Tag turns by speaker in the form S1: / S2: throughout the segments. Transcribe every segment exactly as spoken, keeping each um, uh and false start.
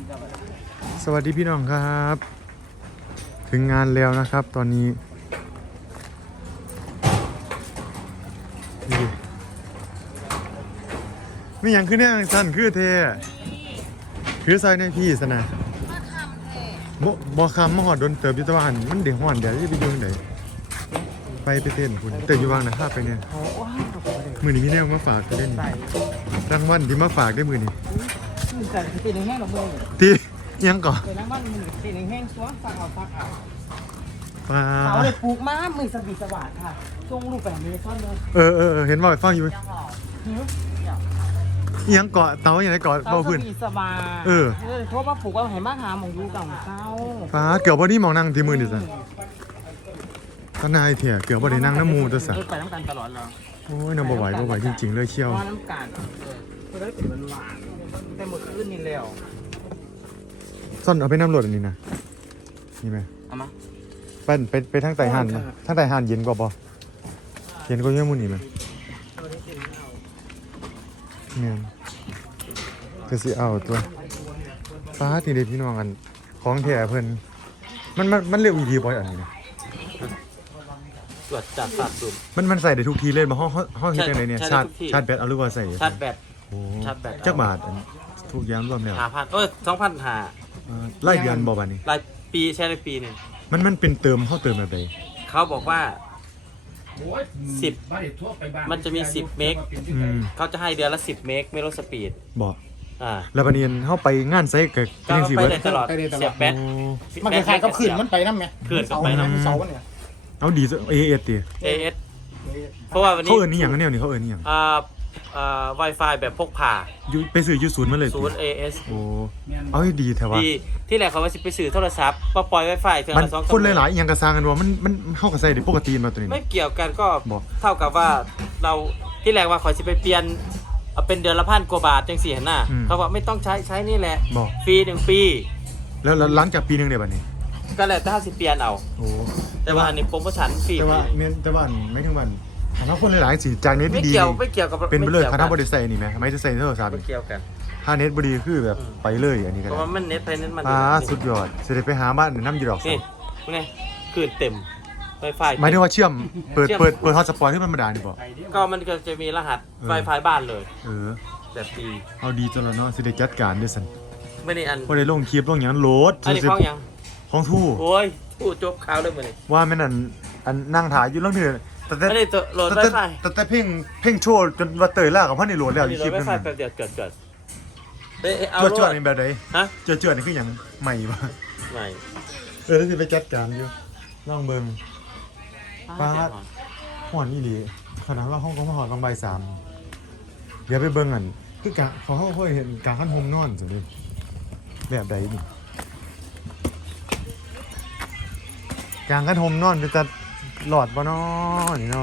S1: สวัสดีพี่น้องครับ ถึงงานแล้วนะครับตอนนี้นี่ไม่ยังขึ้นแน่สั้นคือเทคือซอยในพี่สนะบ่บ่คำมาหอดโดนเติบยุทธวานมันเดือดห่อนเดี๋ยวจะไปยุ่งไหนไปไปเต้นคุณแต่อยู่ว่างนะข้าไปเนี่ยมือนี้มีแนวมาฝากไปเล่นรางวัลที่มาฝากได้มือนี้
S2: แต่ตีหนึ่งแห้งหรอมึง
S1: ที่ยังก่อน
S2: แต่น้ำมันมึงตีหนึ่งแห้งชัวร์ฟังเอาฟังเอา
S1: ปลา
S2: เขาเลยปลูกม้ามือสบีสวัสดิ์ค่ะจงรูปแบบนี้ซ่อนเลย
S1: เออเออเห็นว่าฟังอยู่
S2: ยังหอหิว
S1: ยังเกาะเตาอย่างไรเกาะ
S2: เต้า
S1: เบา
S2: ส
S1: พื้น
S2: บีสวัสดิ์
S1: เออ
S2: โทษว่าปลูกว่าเห็นบ้างหาหมองยูกับเต้า
S1: ปลาเกือบบ่ได้มองนั่งที่มือนี่จ้ะตานายเถี่ยเกือบบ่ได้นั่งน้ำมูตัวสั
S2: ไปน้ำกันตลอดเลย
S1: โอ้ยน้ำบ่ไหวบ่ไหวจริงๆเลยเชี่ยว
S2: ว่าน้ำกันเออได้เป็นหวานแต่หมดขึ้นนี่แล้ว
S1: ซ่อนเอาไปน้ำรดอันนี้นะนี่ไหม
S2: เอามา
S1: ไปไปไปทางไต่หันนะทางไต่หันเย็นกว่าบ่เย็นกว่าเยอะมูนี่ไหมเนี่ยจะสิเอาตัวฟ้าทีเด็ดพี่น้องกันของแท้เพิ่นมันมันมันเรียกวีดีบอยอันนี้นะ
S2: ตรวจจับสาดสูบ
S1: มันมันใส่ได้ทุกทีเลยมาห้องห้องเฮ็ดจังไดเนี่ย
S2: ใช่
S1: ชาร์จ
S2: ทุกที่
S1: ชาร์จแบตเอาหรือว่าใส่
S2: ชาร์จแบต
S1: โอ้
S2: ชาร์จแบต
S1: จักบาทอันทุกอย่างรวมแล้ว
S2: หาพันเอ้ยสองพันหา
S1: เอ่อไล่เดือนบ่บัดนี้
S2: รายปีใช้ในปีหนึ่ง
S1: มันมันเป็นเติมเฮาเติมแบบใด
S2: เขาบอกว่าสิบมันจะมีสิบเมก
S1: อืม
S2: เขาจะให้เดือนละสิบเมกไม่ลดสปีด
S1: บ่
S2: อ่า
S1: แล้วบัดนี้เฮาไปงานไสก็
S2: ก็
S1: จังซี่
S2: ไป
S1: เบิด
S2: ได้ตลอดเสียบแบต
S1: โอ้
S3: มันคล้ายๆกับขืนมันไปน้ำไหม
S2: ขึ้นกับไปนะ
S3: เสาเนี่ย
S1: เอาดีซะ เอ เอส ติ
S2: เอเอสเพราะว่าวันนี้
S1: เขาเอิ้นนี่หยังอันแนวนี้เขาเอิ้นนี่หยัง
S2: อ่าอ่า Wi-Fi แบบพกพา
S1: อยู่ไปซื้ออยู่ศูนย์มาเลยติ
S2: ศูนย์ เอ เอส
S1: โอ้เอาให้ดีแท้ว่า
S2: ดีที่แรกเขาว่าสิไปซื้อโทรศัพท์มาปล่อย Wi-Fi เครื่อง
S1: มัน
S2: ละสอง
S1: คนหลายๆอีหยังก็สร้างกันว่ามันมันเฮาก็ใส่ได้ปกติมาตัวนี้
S2: ไม่
S1: นะ
S2: เกี่ยวกันก็
S1: บอก
S2: เท่ากับว่าเราที่แรกว่าขอสิไปเปลี่ยนเอาเป็นเดือนละพันกว่าบาทจังสี่หันหน้าเขาบอกไม่ต้องใช้ใช้นี่แหละ
S1: บอก
S2: ฟรีหนึ่งปี
S1: แล้วแล้วหลังจากปีหนึงได้บัดนี้
S2: ก็แล้วถ้าสิเปลี่ยนเอา
S1: โอ้
S2: แต่ว่าอันนี้โปรโมชั่นฟรี
S1: แต่ว่าเมนแต่ว่าอันไม่ถึงวันถ้าคนหลายๆสิจากเน็ต
S2: ไม่
S1: ดี
S2: เกี่ยวไม่เกี่ยวกับ
S1: เป็นไปเลย
S2: ม่
S1: ค
S2: กี่ว
S1: ณะ
S2: กับ
S1: บ่ได้ใส่นี่แหมไม่จะใส่โทรศัพท์
S2: ไม่เกี่ยวกัน
S1: ถ้าเน็ตบ่ดีคือแบบไปเลยอันนี้ก็
S2: เพราะ
S1: ได้
S2: ว่ามันเน็ตไปเน็ตมัน
S1: อ่าสุดยอดสิได้ไปหาบ้านนำอยู่ดอก
S2: นี่
S1: สิ
S2: นี่คืนเต็มไวไฟ
S1: หมายถึงว่าเชื่อมเปิดเปิดเปิดฮอตสปอตที่ธรรมดานี่บ่
S2: ก็มันก็จะมีรหัส
S1: เออ
S2: ไวไฟบ้านเลย
S1: เออ
S2: แบบฟรี
S1: เอาดีจนแล้วเนาะสิได้จัดการด้วยซั่น
S2: ไม่ได้อัน
S1: บ่ได้ลงคลิปลงหยังโหลด
S2: อันนี้ข้องยัง
S1: ของทู่
S2: โอ้ยพูดจบข่าวเลยมันนี่
S1: ว่าแม่นอันอันนั่งถ่ายอยู่ลางเทื่อแต่แต่
S2: อันนี้ตัวโหลดไว
S1: แต่
S2: ไฟ
S1: แต่แต่เพ่งเพ่งโชว์จนว่าเตยล่ากับพ่อนี่โหลดแล้ว
S2: อัน
S1: อี
S2: นี้
S1: ก
S2: โหล
S1: คลิ
S2: ด
S1: ป
S2: ไว
S1: นึง
S2: ไฟแป๊บเดียวเกิดเกิดเอ้ยเอา
S1: จวด
S2: โห
S1: จ
S2: ล
S1: วด
S2: ด
S1: นี่แบบใด
S2: ฮะ
S1: จวดจวดนี่คือหยังใหม่บ่
S2: ไม่
S1: เออแล้วสิไปจัดการอยู่ลองเบิ่ง ปาด หอนอีหลีขนาดว่าห้องก็มาหอนบางใบายสามเดี๋ยวไปเบิ่งอันคือกะเขาเขาเคยเห็นการขั้นโฮมนอนสิแบบใดนี่กลางขั้นโฮมนอนจะจะหลอดบ่นอนี่เนาะ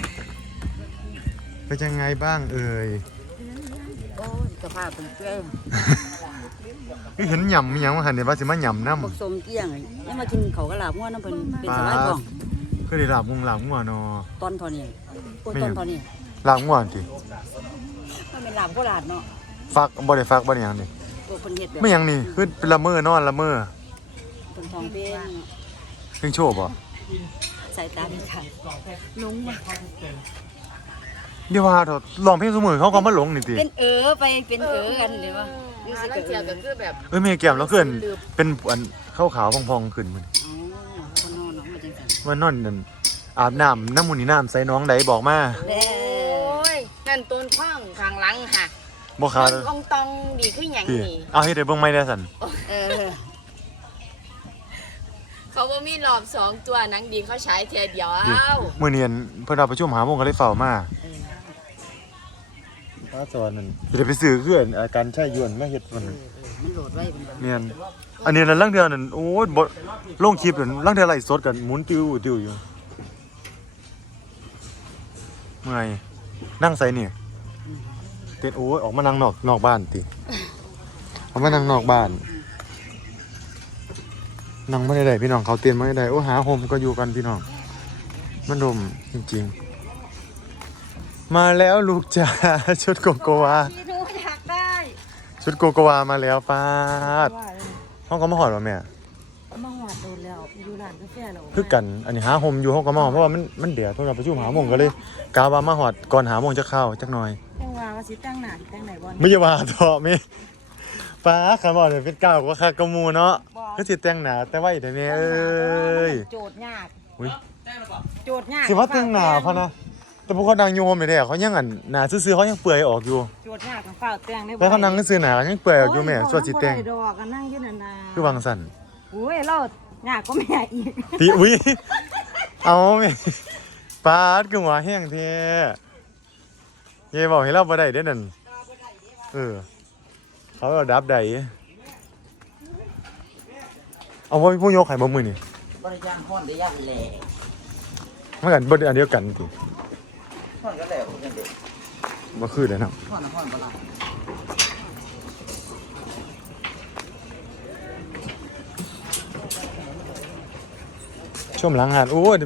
S1: เป็นยังไงบ้างเอ่ย
S4: โอ้ยสภาพเป็นเปรี้ยว
S1: คือเห็นหย่ำมีหยังมาหันเดี๋ยวว่าสิมาหย่ำน้
S4: บกสมเกี้ยงไงยังมากินเขาวกระลาบง้อน้ำเพิ่นเป็นสลายกล่อง
S1: ำคือได้ลาบงงลาบงัวเนาะ
S4: ตอนเทอนี้โอ้ยต้นเทอนี้
S1: ลาบงัวติ
S4: มันเป็นลาบโคราชเนาะ
S1: ฟักบ่ได้ฟักบ่ได้หยังนี่
S4: โอ้ยเพิ่นเฮ็ดแบบ
S1: ไม่หยังนี่คือเป็นละเมอนอนละเมอ
S4: เพิ่นทองเป็น
S1: เพลงโชว์บ่
S4: สายตาดีค่ะลงมา
S1: เดี๋ยวว่าเถอะร้องเพลงเสมอเขาก็มาหลงนี่ติ
S4: เป็นเออไปเป็นเออกันเดี๋ยวว่ารู้สึก
S5: ลัง
S4: เอ
S5: เทีย
S4: อ
S5: ก็คือแบบ
S1: เอ้ยแม่แก้มแล้วขึ้นเป็นอันขาวๆพองๆขึ้นมื้อ
S4: อ๋อคนนอนเนาะมาจังซั่น
S1: ว่านอนนั่นอาบน้ำน้ำมูนี่น้ำใส่น้องใดบอกมา
S4: แล้
S5: โอ้ยนั่นต้นข้างข้างหลังค่ะ
S1: บ่ขาด
S5: ต้นองตองดีขึ้นอย่าง
S1: พี่
S5: นี้
S1: เอาให้ได้เบิ่งใหม่ได้สั่น
S4: เออ
S5: เขาบ่มีรอบสองตัวหนังดีเขาใช้เทียเดียว
S1: พี่
S5: เอ้า
S1: มื้อนี้อั่นเพิ่นเอาประชุมหาโมงก็เลยเฝ้ามาป้าสอนนั่นสิได้ไปซื้อคืออันอาการใช้ยวนมาเฮ็ดมัน
S4: มันโหลดไว้เป็นแบบ
S1: แม่นอันนี้นั่นลางเทื่อนั่นโอ้ยบ่ลงคลิปนั่นลางเทื่อไลฟ์สดกันหมุนติ้วติ้วอยู่เมื่อยนั่งใส่นี่เต้นโอ้ยออกมานั่งนอกนอกบ้านติออกมานั่งนอกบ้าน นั่งไม่ได้ได้พี่น้องเขาเตียนไม่ได้โอ้หาโฮมก็อยู่กันพี่น้องมันดมจริงๆมาแล้วลูกจ๋า ชุดโกโกวา
S4: พี่หนูอยากได้
S1: ฮชุดโกโกวามาแล้วป้าดห้องก็มาหอดว่ะแม่
S4: มาหอดโดนแล้วอยู่ร้านกาแฟแล้ว
S1: คือกันอันนี้หาโฮมอยู่ห้องก็มาหอดเพราะว่ามันมันเดี๋ยวโทรศัพท์ประชุมหาโมงก็เลยกาว่ามาหอดก่อนหาโมงจะเข้าจักหน่อย
S4: แต่ว่าว่าสิตั้งหน้าสิตั้งไหนบ่
S1: ไม่ใช่ว่าทอไม่ป้าคำบอกเลยเป็นก้าวก็คักกระมูเนาะก็สิแต่งหนาแต่ว่าอีแต่แม่เอ้ย
S4: โจทย์ยาก
S1: อุ้ย
S4: โจทย์ยาก
S1: สิว่าแต่งหนาเพราะนะแต่พวกเขาดังโยมไม่ได้เขายังอันหนาซื่อๆเขายังเปื่อยออกอยู่
S4: โจทย์ยากกับฝ้าวแต่งได้
S1: แล้วเขานั่งซื่อๆหนายังเปื่อยออกอยู่แม่ส่วนสิแต่ง
S4: โอ้ยดอกก็นั่งอยู่นั่นน่ะ
S1: คือวางสั่น
S4: โอ้ยเรายากก็ไม่ยากอีก
S1: ตีอุ้ยเอาแม่ป้าดคือหัวแห้งแท้ยายบอกให้เราบ่ได้เด้อนั่นเออเขาเอาดับได้เอาไว้ผู้ยกให้บ่มือนี่
S3: บริยางห้อนได้ยากแหล่
S1: มันกันบ่อันเดียวกันติ
S3: ห้อนก็แหล่ผมยังเด็ก
S1: บ่คือเลยเนาะ
S3: ห้อนห้อนบ่ล่ะ
S1: ช่วงหลังหาดโอ้ย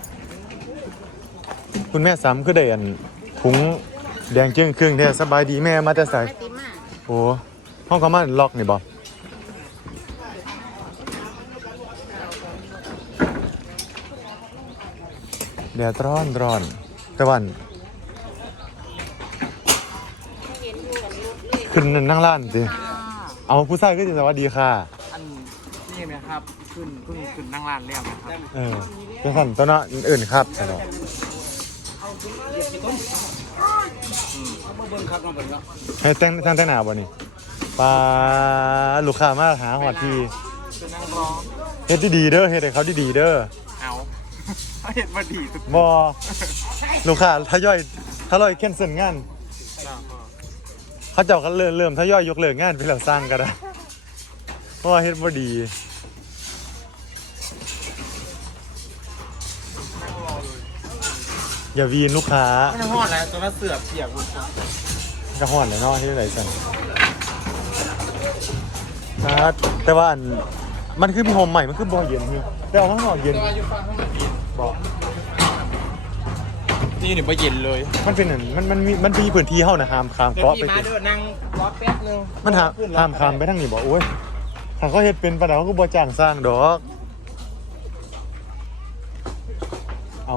S1: คุณแม่ซ้ำคือได้อันถุงแดงเจื้องครึ่งแท้สบายดีแม่มาแต่ไสโอ้ห้องก็มาล็อกนี่บ่แดดร้อนร้อนแต่วันขึ้นนั่งร้านสิเอาผู้ชายก็จะสวัสดีค่ะ
S3: อันนี่ไหมครับขึ้นเพิ่งขึ้นนั่งร้านแล้วนะครับ
S1: เออเป็นคนตัวเนาะอื่นครับตลอด
S3: เอามาเบิ่งครับน้องเบิ่งเนาะ
S1: ให้แต่งแต่งแต่งหน้าบ่นี่ปลาลูกค้ามาหาหอดที
S3: คือนั่งรอ
S1: เฮ็ดดีๆเด้อเฮ็ดให้เขาดีๆเด้อ
S3: เอาเขาเห็นมาดีสุด
S1: บ่ลูกค้าทยอยทยอยแคนเซิลงานเขาเจ้าก็เริ่มเริ่มทยอยยกเลิกงานไปแล้วสร้างก็ได้เพราะว่าเฮ็ดบ่ดีอย่าวีนลูกค้า
S3: ไม่ห้อนแล้วตัวนั้นเสือเปียกหมด
S1: ก็ฮ้อนแหล้วเนาะเฮ็ดได้ซั่นครับแต่ว่าอันมันคือมีโฮมใหม่มันคือบ่เย็นอยู่แต่เอามาข้างนอกเย็น
S3: อยู่ฟังให้มันดี
S1: บ่
S3: นี่นี่บ่เย็นเลย
S1: มันเป็นอันมันมันมีมันมีพื้นที่เฮานะห้ามข้าม
S3: เดี๋ยว
S1: เกาะ
S3: พี่
S1: ไป
S3: มา
S1: สิ
S3: เด้อนั่งรอแป๊บนึง
S1: มันห้ามห้ามข้ามไปทางนี้บ่โอ้ยถ้าเขาเฮ็ดเป็นปานใดเขาก็บ่จ้างสร้างดอกเอา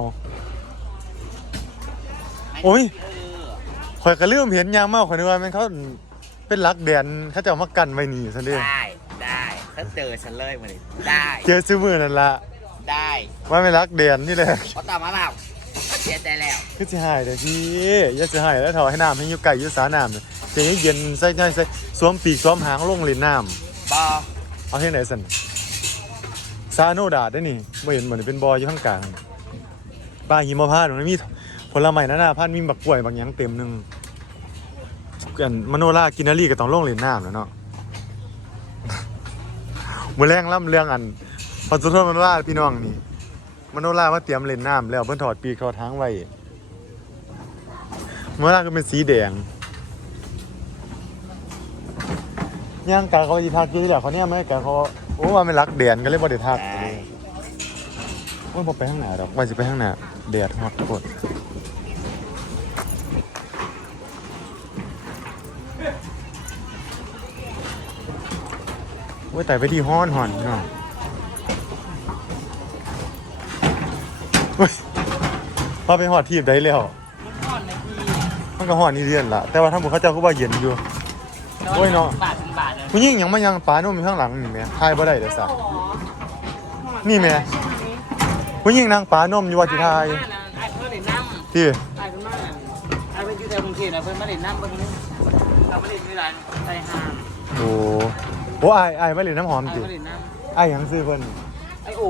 S1: โอ้ยข่อยก็ลืมเห็นยามมาข่อยนึกว่าแม่นเขาเป็นหลักแดนเขาจะเอามากันไว้นี่ซั่นเด้
S3: ได้ได้ถ้าเจอฉันเลยมาเลยได้
S1: เจอซื้อมื้อนั่นล่ะ
S3: ได้
S1: ว่าเป็นหลักแดนนี่แหละ
S3: เขาตามมาเปล่าเขาเสียใจแล้ว
S1: คือสิหายเด้อพี่อย่าสิหายแล้วถอยให้น้ำให้อยู่ไกลอยู่สาน้ำนี่ใจเย็นๆใส่ใส่ใส่สวมปีกสวมหางลงเล่นน้ำ
S3: บอ
S1: เอาที่ไหนสันซาโนดาได้นี่ไม่เห็นเหมือนเป็นบอยอยู่ข้างกลางปลาหิมพานต์มันมีผลไม้นานาพันธุ์มีบักกล้วยบางอย่างเต็มหนึงกันมโนรากินนารีก็ต้องลงเล่นน้ำแล้วเนาะ มือแรงล่ำเรื่องอันพอสุดท้ายมันว่าพี่น้องนี่มโนรามาเตรียมเล่นน้ำแล้วเพิ่นถอดปีกถอดทางไว้มโนราก็เป็นสีแดงย่างกาเขาอีทักอยู่ที่แหละเขาเนี่ยไม่ให้กาเขาโอ้ว่าไม่รักแดนก็เลยบ่ได้ทักว่าบ่ไปข้างหน้าดอกว่าสิไปข้างหน้าแดดฮอตโคตรโอ้ยแต่ไปที่ฮ้อนหอนพี่น้องเฮ้ยพอไปหอดทีบได้แล้วมันก็หอนนี่เรียนล่ะแต่ว่าถ้าหมู่เขาเจ้าก็ว่าเย็นอยู่โอ้ยเนาะ
S3: บาทถึงบาทเลย
S1: ผู้หญิงยังมายังปลาโน่มอยู่ข้างหลังนี่แม่ทายบ่ได้เด้อสักนี่แม่ผู้หญิงนางปลาโน่มอยู่ว่าสิทาย
S3: ไอ้เพื่อนเล่นน้ำ
S1: ที่
S3: ไอ้เพื่อนมาไอ้เพื่อนอยู่แต่กรุงเทพนะเพื่อนมาเล่นน้ำเพื่อนนี่เราไม่เล่นที่ร้านไอ้ห้าง
S1: โอ้โหอ้ายอ้ายมาเล่นน้ำหอม
S3: ไอ้
S1: ติ
S3: เพื่อนเล่นน้
S1: อ้ายหยังซื้อเพิ่น
S3: ำไอ้โอ่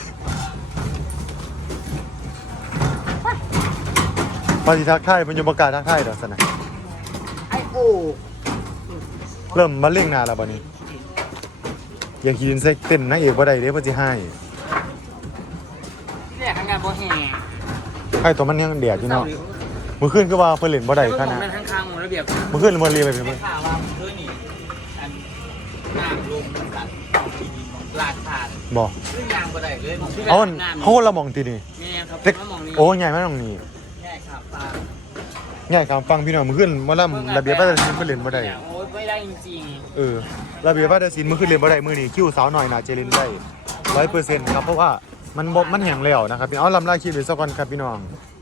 S1: ปฏิทักทายเพิ่นอยู่บ่กล้าทักทายดอกซั่นน่ะ
S3: ไอ้โอ่
S1: เริ่มมาเล่งหน้าแล้วบัดนี้อย่าขีนใส่เต้นนางเอกบ่ได้เด้เพิ่นสิให้
S3: เนี่ยทางงานโบแห่
S1: ไอ้ตัวมันยังแดดอยู่เนาะมื้อคืนคือว่าเพิ่นเล่นบ่ได้ขนาด
S3: นั่นข้างๆหมู่ระเบียบ
S1: มื้อคืนบ่เรียนไปเพิ่น
S3: ไม่ข่าวว่าเพื่อนนี่อันน้ำลงสัตว์ลาดขาด
S1: บ่
S3: เรื่องยางบ่ได้เลย
S1: เอาอันเฮาคนละหม่องตินี่
S3: แม่ครับ
S1: เด็ก
S3: มองนี่
S1: โอ้ใหญ่มากตรงนี้
S3: ง่ายครับปลา
S1: ใหญ่ครับฟังพี่น้องมื้อคืนหมอลำระเบียบวัฒนศิลป์เพิ่นเล่นบ่ได้
S3: โอ้ยไม่ได้จริง
S1: เออระเบียบว่าแต่ศิลป์มือขึ้นเรียนบ่ได้มือนี่คิวสาวหน่อยน่าจะเรียนได้ร้อยเปอร์เซ็นต์ครับเพราะว่ามันบ่มันแห้งแล้วนะครับพี่น้องเอาลำลายคลิปไปสักก่อนครับพี่น้อง
S3: ๆ